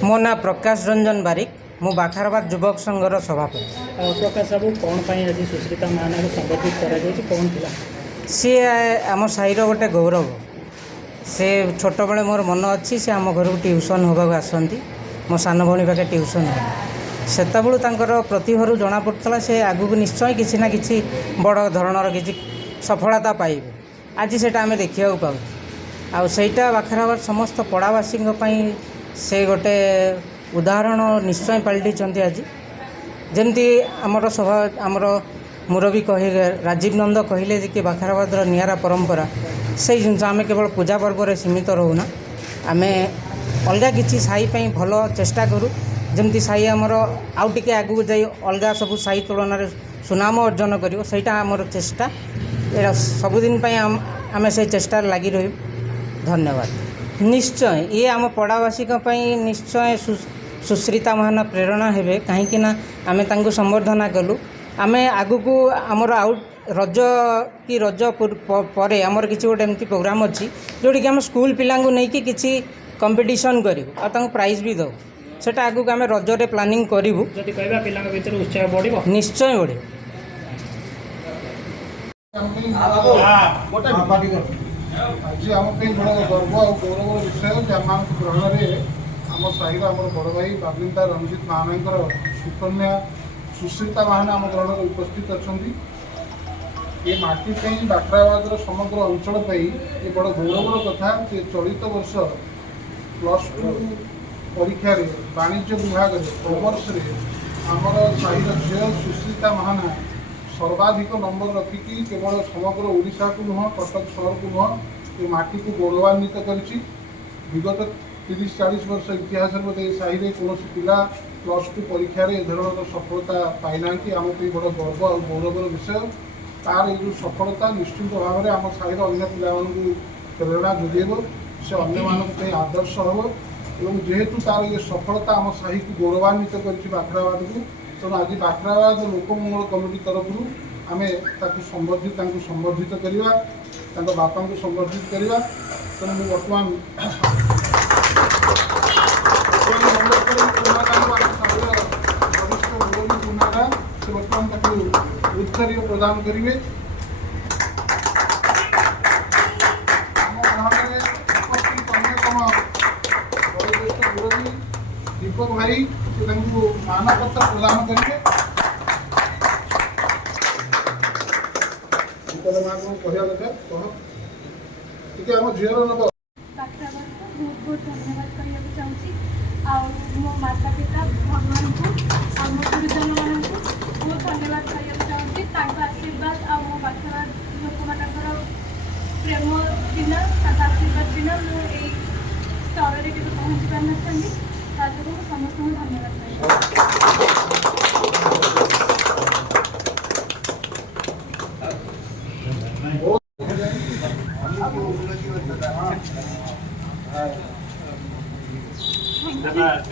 मो ना प्रकाश रंजन बारिक मु बाखारबाद युवक संघर सभापति। प्रकाश बाबू कौन आज सुश्रिता महाना को संबोधित कौन थी सी आम साईर गोटे गौरव। से छोट बड़े मोर मन अच्छी से आम घर को ट्यूशन होगा आसती मो सान भाई पाखे ट्यूशन से प्रतिभर जना पड़ा से आगू निश्चय किसी ना कि बड़ धरणर किसी सफलता पाइबे। आज से आम देखा पाऊ आईटा बाखराबाद समस्त पड़ावासी से गोटे उदाहरण निश्चय पलटि आज जमती आमर सभा आमर मुरबी कहे राजीव नंद कहले कि बाखराबाद निरा परंपरा से जिन आम केवल पूजा पर्व में सीमित रोना आम अलग किसी साई भल चेष्टा करूँ जमती साई आमर आउ टे आगू जा अलग सब साई तुलन में सुनाम अर्जन कर आमर चेष्टा ये सबुदिन आम से चेष्टा लगी रही। धन्यवाद। निश्चय ये आम पड़ावासी निश्चय सुश्रिता महाना प्रेरणा हेबे कहीं आम संबर्धना कलु आम आगु को आमर आउट रज कि रज पर आमर किसी गोटे एमती प्रोग्राम अच्छी जोटी कि आम स्कूल पिला नहीं कि किसी कंपटीशन करूँ प्राइज भी दो सेटा आगु को आम रजरे प्लानिंग करूँ उत्साह बढ़ निश्चय बढ़। आज आम बड़ा गर्व और गौरव विषय आम ग्रहण में आम साहिर आम बड़ भाई बाबलिंदा रंजित महाना सुकन्या सुश्रिता महाना आम ग्रहण में उपस्थित अच्छा ये माटी बाखराबाद समग्र अंचल ये बड़ गौरवर कथा कि चलित वर्ष +2 परीक्षा वाणिज्य विभाग कॉमर्स आमर साहिर झील सुश्रिता महाना सर्वाधिक नंबर रखिकी केवल समग्र ओडिशा को नुह कटक सहर को नुह ये माटी को गौरवान्वित करिछि। विगत 30-40 वर्ष इतिहास साहिरे कौन पिला +2 परीक्षा धरण सफलता पाईना आम बड़ गर्व और गौरवर विषय तार ये सफलता निश्चित भाव में आम साहिर अन्य पिला प्रेरणा जोगेब से अन्य मानक आदर्श हम और जेहेतु तार ये सफलता आम साही को गौरवान्वित कर बाखराबाद को तेणु आज बाखराबाद लोकमंगल कमिटी तरफ आम संबर्धित करवा बापा को संबर्धित करवा तेणु बर्तमान से बर्तमान उत्तर प्रदान करेंगे। दीपक भाई मानपत्र प्रदान करेंगे। कहवा कथा ठीक है झील नब बहुत बहुत धन्यवाद कहना चाहूँगी मो माता पिता भगवान को और मो गुरुजन मान बहुत धन्यवाद कहना चाहूँगी आशीर्वाद और मो बाखराबाद लोक मान प्रेम बिना आशीर्वाद बिना मुझे स्तर में पहुँची पार ना समस्त धन्यवाद धन्यवाद।